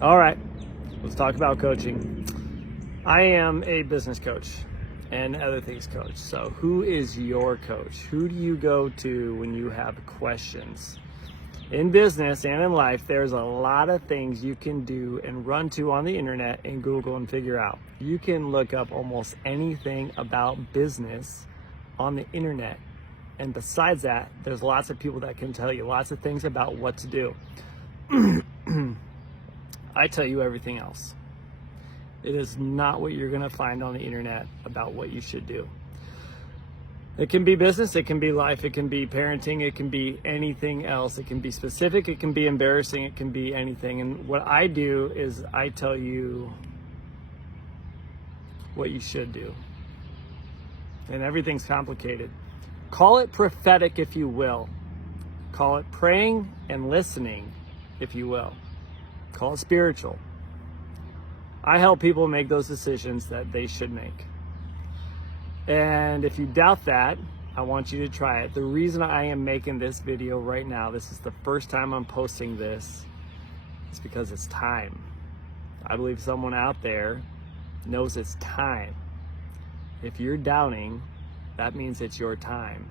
All right, let's talk about coaching. I am a business coach and other things coach. So who is your coach? Who do you go to when you have questions? In business and in life, there's a lot of things you can do and run to on the internet and Google and figure out. You can look up almost anything about business on the internet. And besides that, there's lots of people that can tell you lots of things about what to do. I tell you everything else. It is not what you're going to find on the internet about what you should do. It can be business, it can be life, it can be parenting, it can be anything else. It can be specific, it can be embarrassing, it can be anything. And what I do is I tell you what you should do. And everything's complicated. Call it prophetic if you will. Call it praying and listening if you will. Call it spiritual. I help people make those decisions that they should make. And if you doubt that, I want you to try it. The reason I am making this video right now, this is the first time I'm posting this, is because it's time. I believe someone out there knows it's time. If you're doubting, that means it's your time.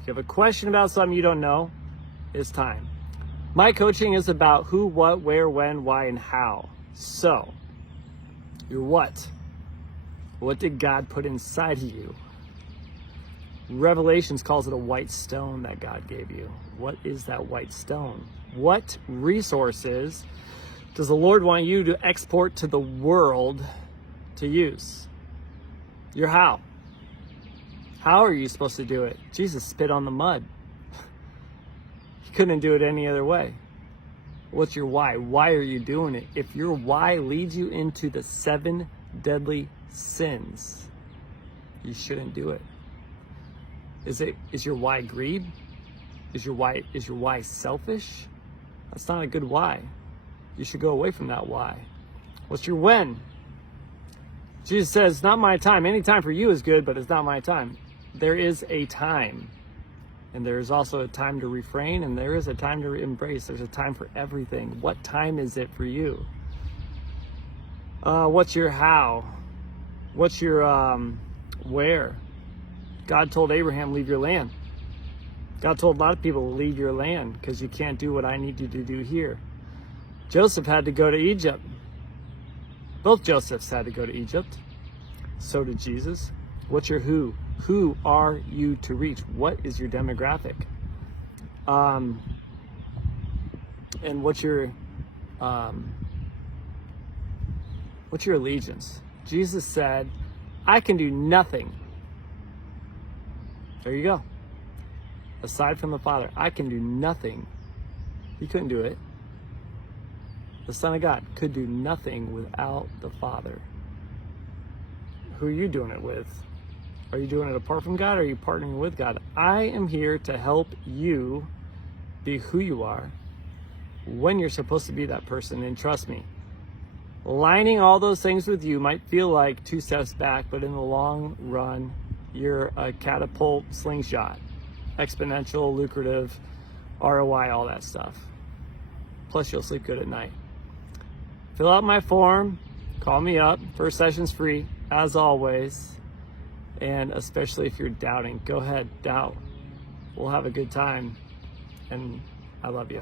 If you have a question about something you don't know, it's time. My coaching is about who, what, where, when, why, and how. So, your what? What did God put inside of you? Revelations calls it a white stone that God gave you. What is that white stone? What resources does the Lord want you to export to the world to use? Your how. How are you supposed to do it? Jesus spit on the mud. Couldn't do it any other way. What's your why? Why are you doing it? If your why leads you into the 7 deadly sins, you shouldn't do it. Is your why greed? Is your why selfish? That's not a good why. You should go away from that why. What's your when? Jesus says, not my time. Any time for you is good, but it's not my time. There is a time. And there is also a time to refrain, and there is a time to embrace. There's a time for everything. What time is it for you? What's your how? What's your where? God told Abraham, leave your land. God told a lot of people to leave your land because you can't do what I need you to do here. Joseph had to go to Egypt. Both Josephs had to go to Egypt. So did Jesus. What's your who? Who are you to reach? What is your demographic? And what's your allegiance? Jesus said, I can do nothing. There you go. Aside from the Father, I can do nothing. He couldn't do it. The Son of God could do nothing without the Father. Who are you doing it with? Are you doing it apart from God, or are you partnering with God? I am here to help you be who you are when you're supposed to be that person. And trust me, lining all those things with you might feel like 2 steps back, but in the long run, you're a catapult slingshot, exponential, lucrative, ROI, all that stuff. Plus, you'll sleep good at night. Fill out my form, call me up. First session's free, as always. And especially if you're doubting, go ahead, doubt. We'll have a good time. And I love you.